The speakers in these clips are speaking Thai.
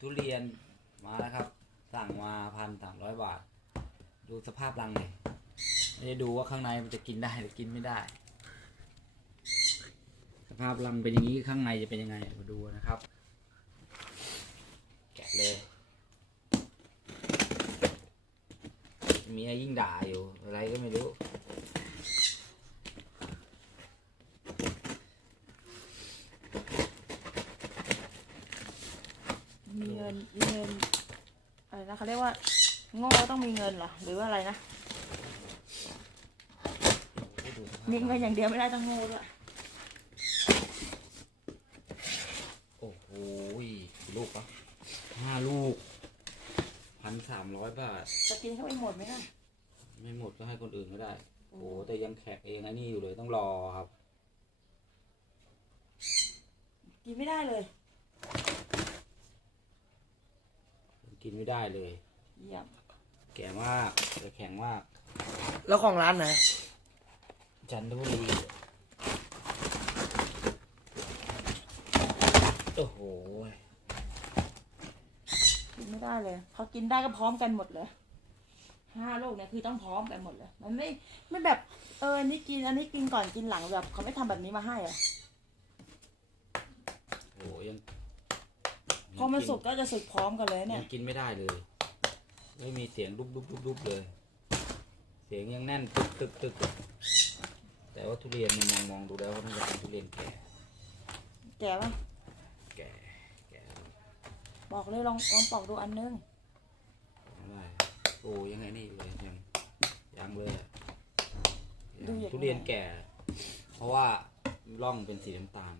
ทุเรียนมาแล้วครับ สั่งมาพันสามร้อยบาท ดูสภาพรังเลยไม่ได้ดูว่าข้างในมันจะกินได้หรือกินไม่ได้ สภาพรังเป็นอย่างนี้ข้างในจะเป็นยังไงมาดูนะครับ แกะเลย มีไอ้ยิ่งด่าอยู่อะไรก็ไม่รู้ มีเงินมีเงินอะไรนะเขาเรียกว่าโง่ต้องมีเงินเหรอหรือว่าอะไรนะมีเงินอย่างเดียวไม่ได้ต้องโง่ด้วยโอ้โหกี่ลูกปะห้าลูกพันสามร้อยบาท จะกินเข้าไปหมดไหมล่ะไม่หมดก็ให้คนอื่นก็ได้ โอ้โหแต่ยังแขกเองไอ้นี่อยู่เลยต้องรอครับ กินไม่ได้เลย กินไม่ได้เลย เยี่ยมแก่มากแต่แข็งมาก แล้วของร้านไหน จันทบุรีโอ้โหกินไม่ได้เลย พอกินได้ก็พร้อมกันหมดเลยห้าลูกเนี่ยคือต้องพร้อมกันหมดเลย มันไม่ไม่แบบเอออันนี้กินอันนี้กินก่อนกินหลังแบบเขาไม่ทำแบบนี้มาให้อะโอ้โหยังพ อมันสุกก็จะสุกพร้อมกันเลยยัเนี่ยงกินไม่ได้เลย ไม่มีเสียงดุบดุบดุบดุบเลย เสียงยังแน่นตึกตึกตึกแต่ว่าทุเรียนมันมองมองดูแล้วว่ามันจะเป็นทุเรียนแก่ แกปะแก่แก่บอกเลยลองลองปอกดูอันนึงไม่ได้โอ้ยังไงนี่อยู่เลยยังยังเลยอะดูอย่างทุเรียนแก่ เพราะว่าร่องเป็นสีน้ำตาล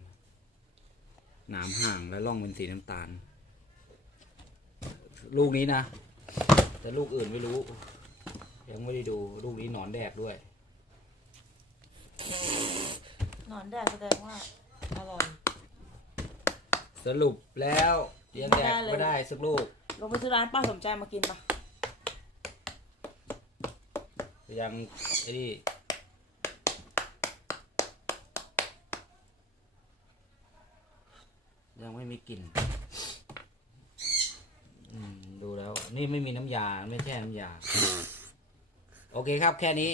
หนามห่างและร่องเป็นสีน้ำตาล ลูกนี้นะ แต่ลูกอื่นไม่รู้ ยังไม่ได้ดูลูกนี้หนอนแดกด้วยหนอนแดงแสดงว่า อร่อย สรุปแล้วยังแดกไม่ได้เลย ไม่ได้สักลูกลงไปซื้อร้านป้าสมใจมากินปะยังไอ้นี่ยังไม่มีกลิ่นอืมดูแล้ว นี่ไม่มีน้ำยาไม่แช่น้ำยา โอเคครับแค่นี้